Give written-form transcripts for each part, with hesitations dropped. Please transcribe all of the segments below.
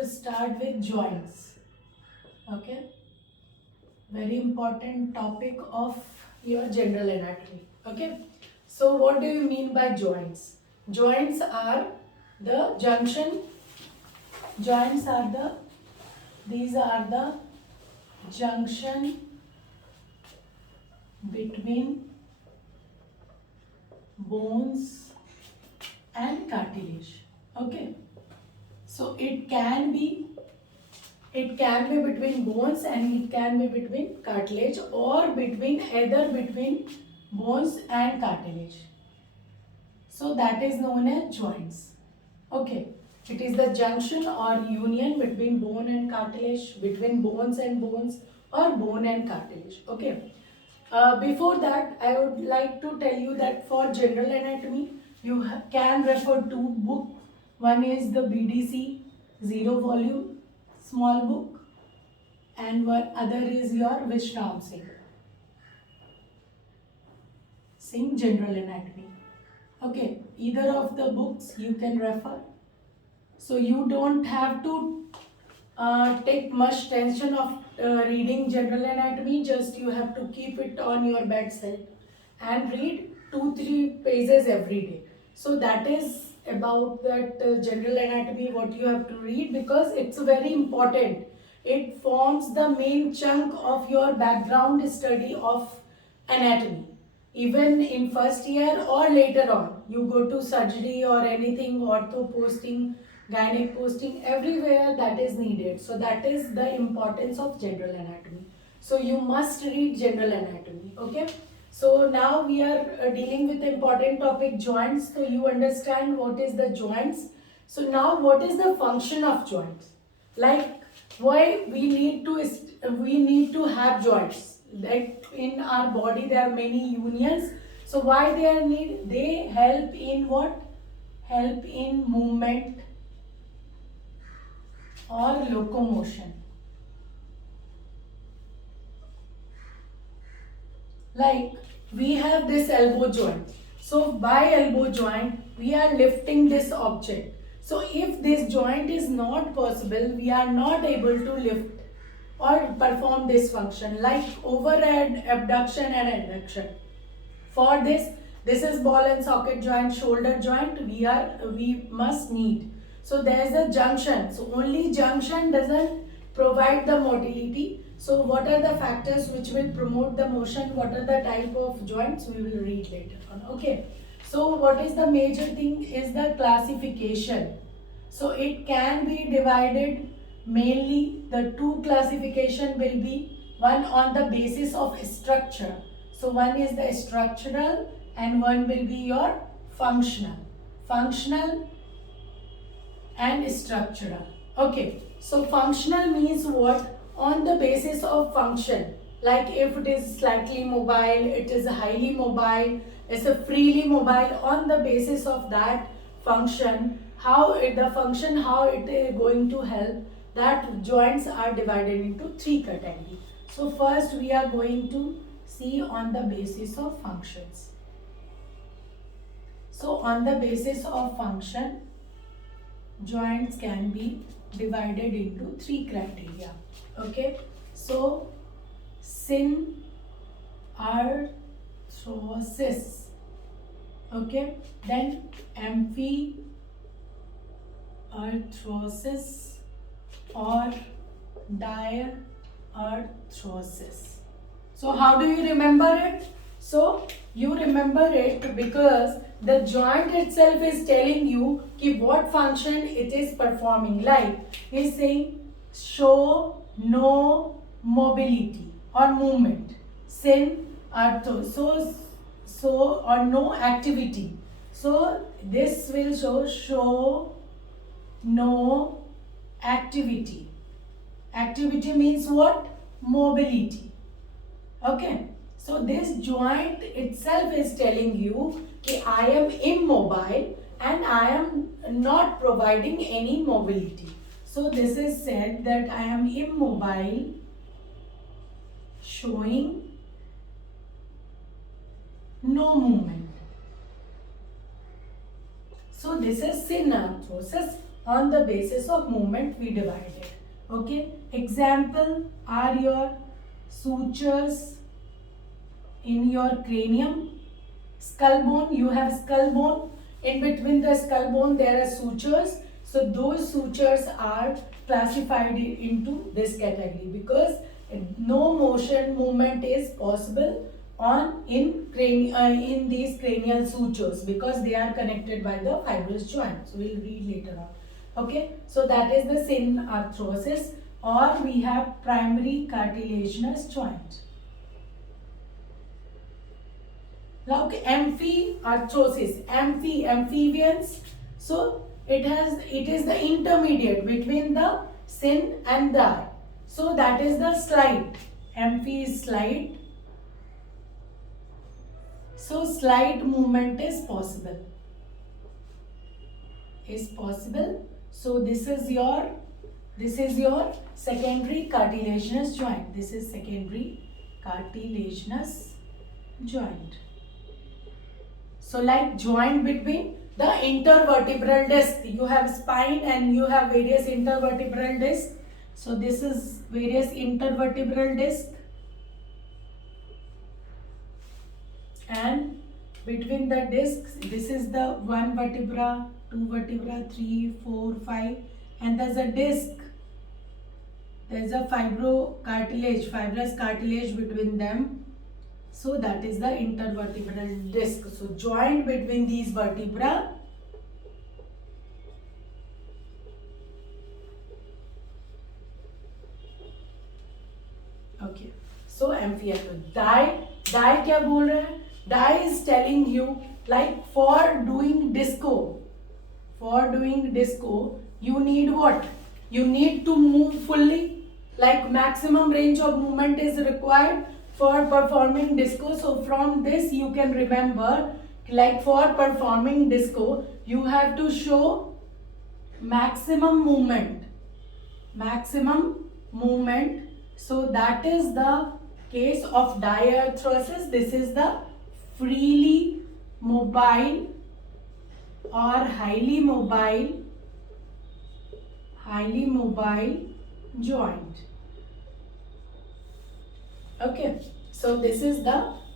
to start with joints. Okay, very important topic of your general anatomy. Okay, so what do you mean by joints? Joints are the junction, joints are the, these are the junction between bones and cartilage. Okay, so it can be between bones and it can be between cartilage, or between either between bones and cartilage. So that is known as joints. Okay, it is the junction or union between bone and cartilage, between bones and bones, or bone and cartilage. Okay. Before that, I would like to tell you that for general anatomy, you can refer to book. One is the BDC 0 volume small book, and one other is your Vishram Singh General Anatomy. Okay, either of the books you can refer. So you don't have to take much tension of reading general anatomy. Just you have to keep it on your bedside and read 2-3 pages every day. So that is about that general anatomy, what you have to read, because it's very important. It forms the main chunk of your background study of anatomy. Even in first year or later on, you go to surgery or anything, ortho posting, gynec posting, everywhere that is needed. So that is the importance of general anatomy. So you must read general anatomy. Okay. So now we are dealing with the important topic, joints. So you understand what is the joints. So now what is the function of joints? Like why we need to have joints. Like in our body there are many unions. So why they are need? They help in what? Help in movement or locomotion. Like we have this elbow joint. So by elbow joint we are lifting this object. So if this joint is not possible, we are not able to lift or perform this function, like overhead abduction and adduction. For this is ball and socket joint, shoulder joint, we must need. So there is a junction. So only junction doesn't provide the motility. So what are the factors which will promote the motion? What are the type of joints? We will read later on. Okay. So what is the major thing is the classification. So it can be divided mainly, the two classification will be one on the basis of structure. So one is the structural and one will be your functional. Functional and structural. Okay. So functional means what? On the basis of function. Like if it is slightly mobile, it is highly mobile, it's a freely mobile. On the basis of that function, how it is going to help, that joints are divided into 3 categories. So first we are going to see on the basis of functions. So on the basis of function, joints can be divided into 3 criteria. Okay. So synarthrosis. Okay. Then amphiarthrosis or diarthrosis. So how do you remember it? So you remember it because the joint itself is telling you what function it is performing. Like he is saying show no mobility or movement. Sin artho. So or no activity. So this will show no activity. Activity means what? Mobility. Okay. So this joint itself is telling you that I am immobile and I am not providing any mobility. So this is said that I am immobile, showing no movement. So this is synarthrosis on the basis of movement we divide it. Okay, example are your sutures in your cranium. Skull bone, you have skull bone. In between the skull bone there are sutures. So those sutures are classified into this category because no motion movement is possible in these cranial sutures because they are connected by the fibrous joint. So we'll read later on. Okay, so that is the synarthrosis, or we have primary cartilaginous joint. Like amphiarthrosis, amphibians. So it is the intermediate between the syn and the ar. So that is the slide. Amphi is slide. So slide movement is possible. So this is your secondary cartilaginous joint. This is secondary cartilaginous joint. So like joint between the intervertebral disc, you have spine and you have various intervertebral disc. So this is various intervertebral disc, and between the discs this is the 1 vertebra, 2 vertebra, 3, 4, 5, and there's a disc. There's a fibrous cartilage between them. So that is the intervertebral disc. So joint between these vertebra. Okay. So amphiarthrosis. Die क्या बोल रहा है? Die is telling you like for doing disco you need what? You need to move fully. Like maximum range of movement is required for performing disco. So from this you can remember, like for performing disco you have to show maximum movement. So that is the case of diarthrosis. This is the freely mobile or highly mobile joint. Okay, so this is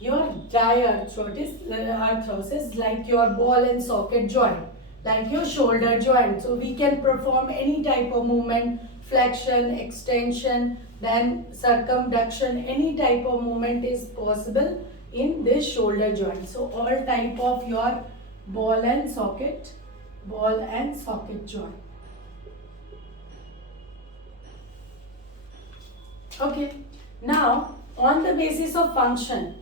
your diarthrosis, like your ball and socket joint, like your shoulder joint. So we can perform any type of movement, flexion, extension, then circumduction, any type of movement is possible in this shoulder joint. So all type of your ball and socket joint. Okay, now on the basis of function,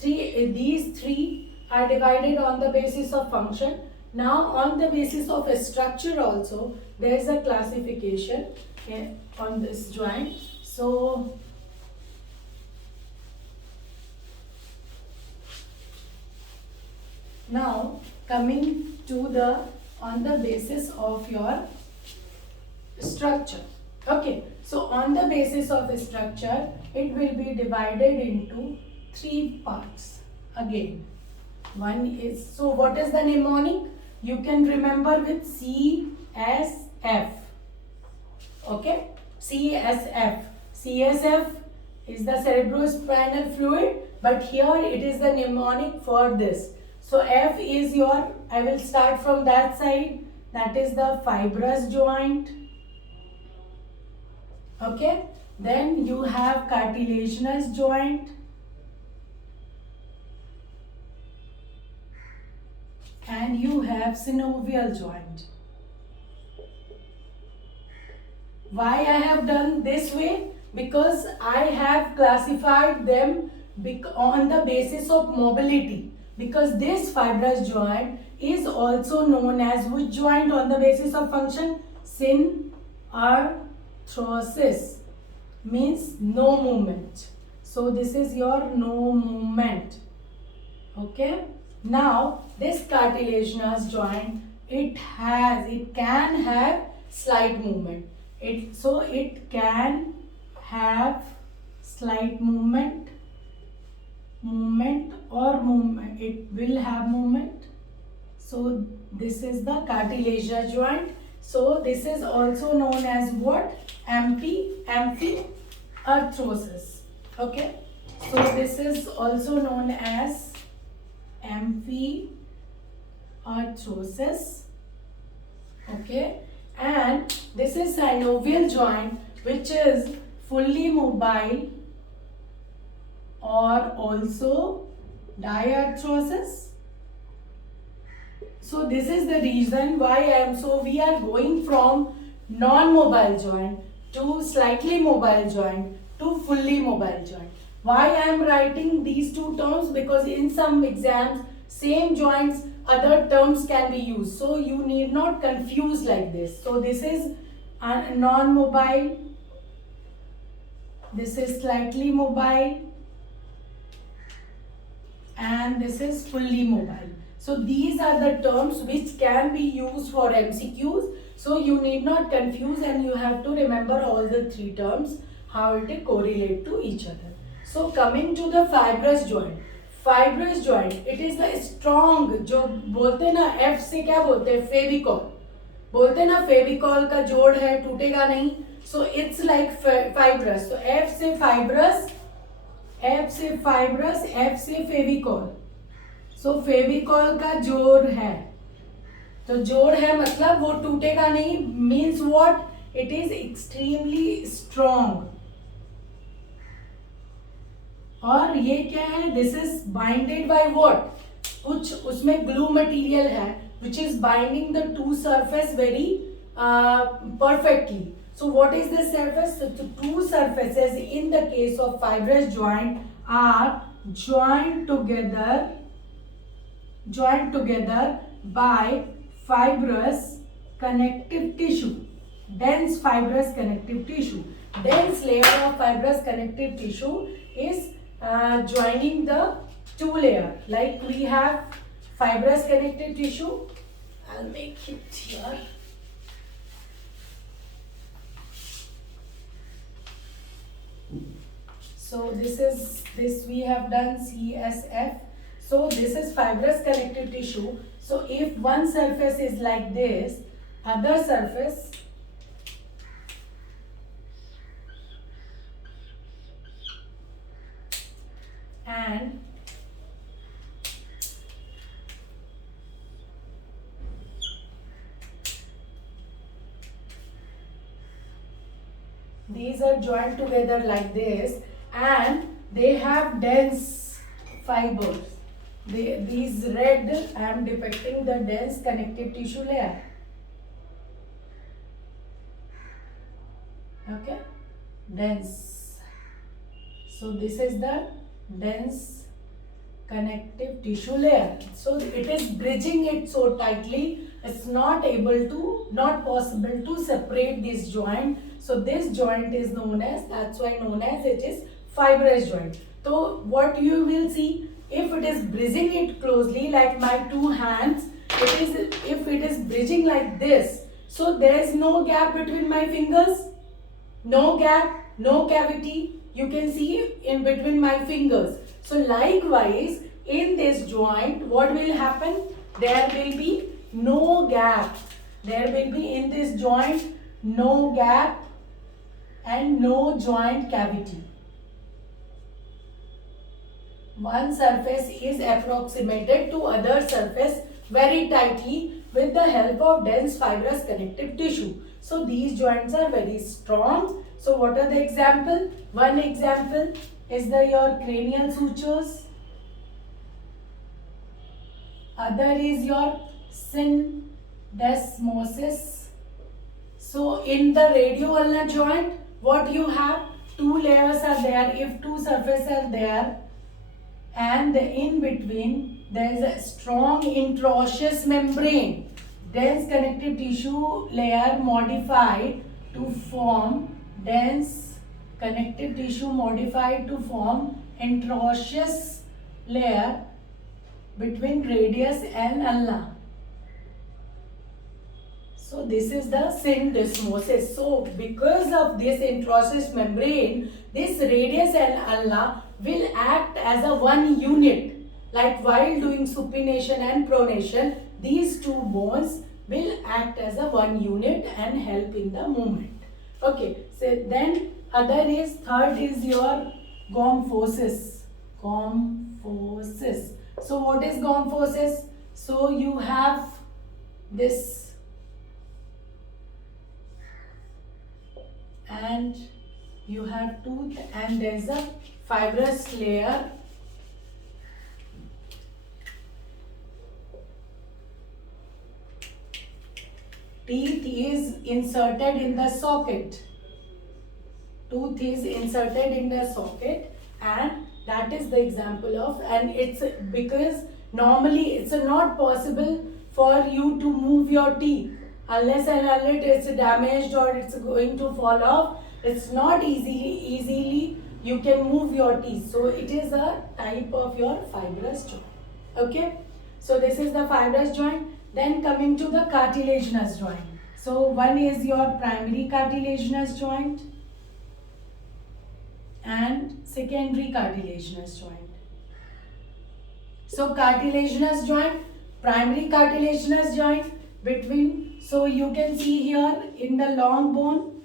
these three are divided on the basis of function. Now on the basis of a structure also there is a classification on this joint. So now coming to on the basis of your structure. Okay, so on the basis of a structure, it will be divided into three parts again. One is, so what is the mnemonic? You can remember with CSF. Okay, CSF. CSF is the cerebrospinal fluid, but here it is the mnemonic for this. So F is your, I will start from that side, that is the fibrous joint. Okay, then you have cartilaginous joint, and you have synovial joint. Why I have done this way? Because I have classified them on the basis of mobility. Because this fibrous joint is also known as which joint on the basis of function? Synarthrosis, means no movement. So this is your no movement. Okay. Now this cartilaginous joint, it can have slight movement. It can have slight movement. It will have movement. So this is the cartilaginous joint. So this is also known as what? Amphiarthrosis. Okay. So this is also known as amphiarthrosis. Okay. And this is synovial joint, which is fully mobile or also diarthrosis. So this is the reason why we are going from non-mobile joint to slightly mobile joint to fully mobile joint. Why I am writing these two terms? Because in some exams, same joints, other terms can be used. So you need not confuse like this. So this is non-mobile, this is slightly mobile, and this is fully mobile. So these are the terms which can be used for MCQs. So you need not confuse and you have to remember all the three terms, how it correlate to each other. So coming to the fibrous joint. Fibrous joint, it is the strong, जो बोलते हैं ना F से क्या बोलते हैं? फेविकॉल. बोलते हैं ना फेविकॉल का जोड़ है, टूटेगा नहीं. So it's like fibrous. So F से fibrous, F से fibrous, F से फेविकॉल. सो फेविकॉल का जोड़ है, तो जोड़ है मतलब वो टूटेगा नहीं. Means what? It is extremely strong. और ये क्या है? This is binded by what? कुछ उसमें ग्लू मटेरियल है which is binding the two surface very perfectly. So what is this surface? So the two surfaces in the case of fibrous joint are joined together by fibrous connective tissue, dense fibrous connective tissue. Dense layer of fibrous connective tissue is joining the two layer. Like we have fibrous connective tissue. I'll make it here. So this we have done CSF. So this is fibrous connective tissue. So if one surface is like this, other surface and these are joined together like this and they have dense fibers. These red, I am depicting the dense connective tissue layer. Okay, dense. So this is the dense connective tissue layer. So it is bridging it so tightly, it's not possible to separate this joint. So this joint is known as, that's why known as it is fibrous joint. So what you will see, if it is bridging it closely like my two hands, if it is bridging like this, so there is no gap between my fingers, no gap, no cavity, you can see in between my fingers. So likewise in this joint what will happen? There will be no gap. There will be in this joint no gap and no joint cavity. One surface is approximated to other surface very tightly with the help of dense fibrous connective tissue. So these joints are very strong. So what are the example? One example is your cranial sutures. Other is your syndesmosis. So in the radioulnar joint, what you have? Two layers are there. If two surfaces are there, and in between there is a strong interosseous membrane, dense connective tissue layer modified to form dense connective tissue modified to form interosseous layer between radius and ulna. So this is the syndesmosis. So because of this interosseous membrane, this radius and ulna will act as a one unit. Like while doing supination and pronation, these two bones will act as a one unit and help in the movement. Okay, so then third is your gom forces. Gom forces. So what is gom forces? So you have this and you have tooth and there is a fibrous layer. Teeth is inserted in the socket. Tooth is inserted in the socket, and that is the example of, and it's because normally it's not possible for you to move your teeth unless and unless it's damaged or it's going to fall off. It's not easily you can move your teeth. So it is a type of your fibrous joint. Okay, so this is the fibrous joint. Then coming to the cartilaginous joint. So one is your primary cartilaginous joint and secondary cartilaginous joint. So cartilaginous joint, primary cartilaginous joint between, so you can see here in the long bone,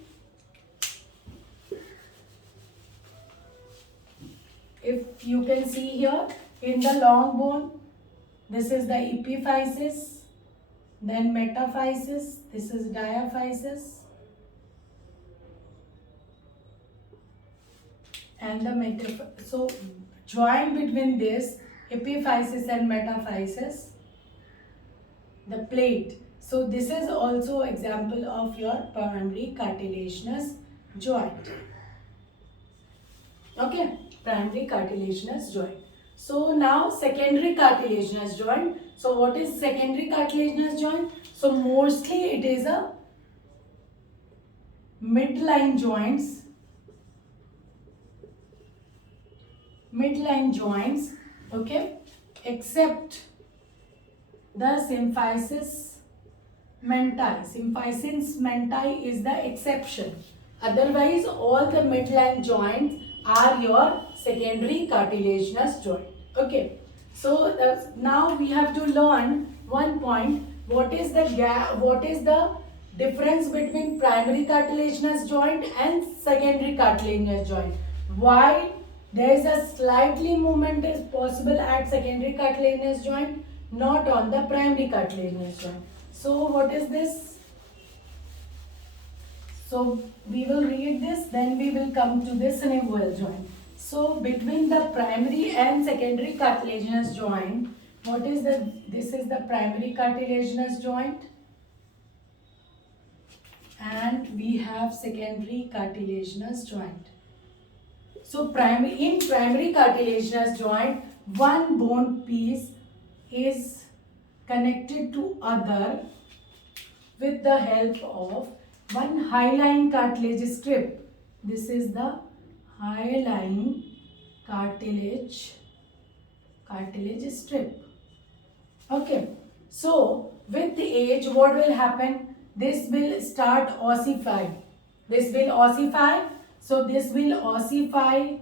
if you can see here in the long bone, this is the epiphysis, then metaphysis, this is diaphysis, and the so joint between this epiphysis and metaphysis, the plate. So this is also example of your primary cartilaginous joint. Okay, primary cartilaginous joint. So now secondary cartilaginous joint. So what is secondary cartilaginous joint? So mostly it is a midline joints. Midline joints, okay, except the symphysis menti. Symphysis menti is the exception. Otherwise, all the midline joints are your secondary cartilaginous joint. Okay. So now we have to learn one point. What is the difference between primary cartilaginous joint and secondary cartilaginous joint? Why there is a slightly movement is possible at secondary cartilaginous joint, not on the primary cartilaginous joint. So what is this? So we will read this, then we will come to this synovial joint. So between the primary and secondary cartilaginous joint, what is the, this is the primary cartilaginous joint and we have secondary cartilaginous joint. So in primary cartilaginous joint, one bone piece is connected to other with the help of one hyaline cartilage strip. This is the hyaline cartilage strip. Okay. So with the age, what will happen? This will start ossify. This will ossify. So this will ossify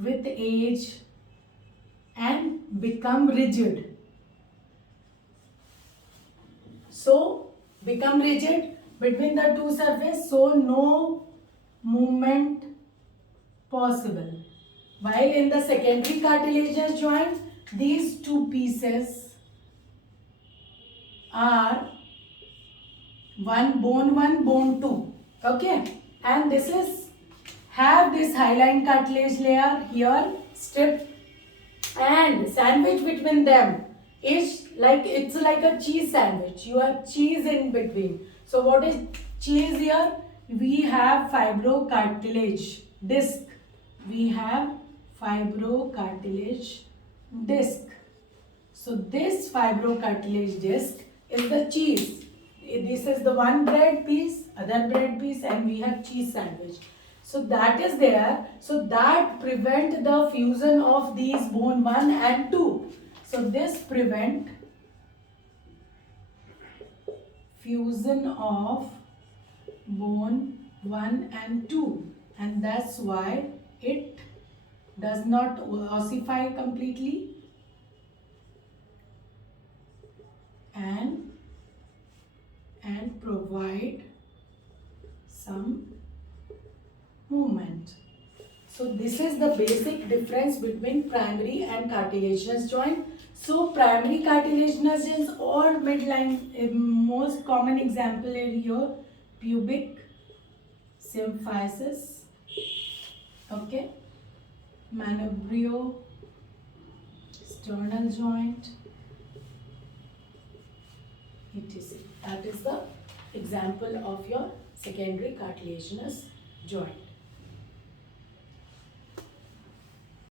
with age and become rigid. So become rigid between the two surfaces, so no movement possible. While in the secondary cartilaginous joint, these two pieces are one, bone 2. Okay, and this is have this hyaline cartilage layer here, strip, and sandwich between them is like, it's like a cheese sandwich. You have cheese in between. So what is cheese here? We have fibrocartilage disc. We have fibrocartilage disc. So this fibrocartilage disc is the cheese. This is the one bread piece, other bread piece, and we have cheese sandwich. So that is there. So that prevent the fusion of these bone 1 and 2. So this prevent fusion of bone 1 and 2, and that's why it does not ossify completely and and provide some movement. So this is the basic difference between primary and cartilaginous joint. So primary cartilaginous is or midline, most common example is here pubic symphysis, okay, manubrio sternal joint, etc. That is the example of your secondary cartilaginous joint.